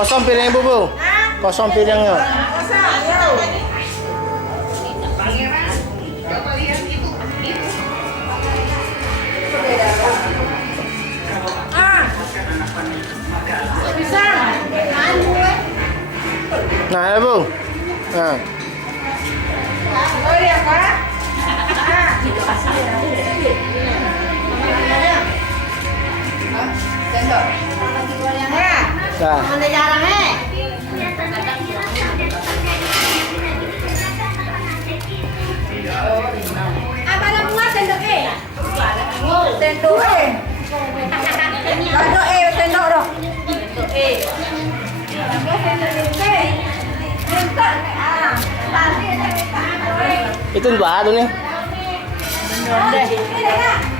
Kosong piringnya Bu. Kosong piringnya. Bisa. Nah, ya Bu. Nah. Oh iya, Pak. Sendok. Nah. Mana jarang apa nak buat sendok sendok sendok dong. Itu dua tuh nih. Sendok.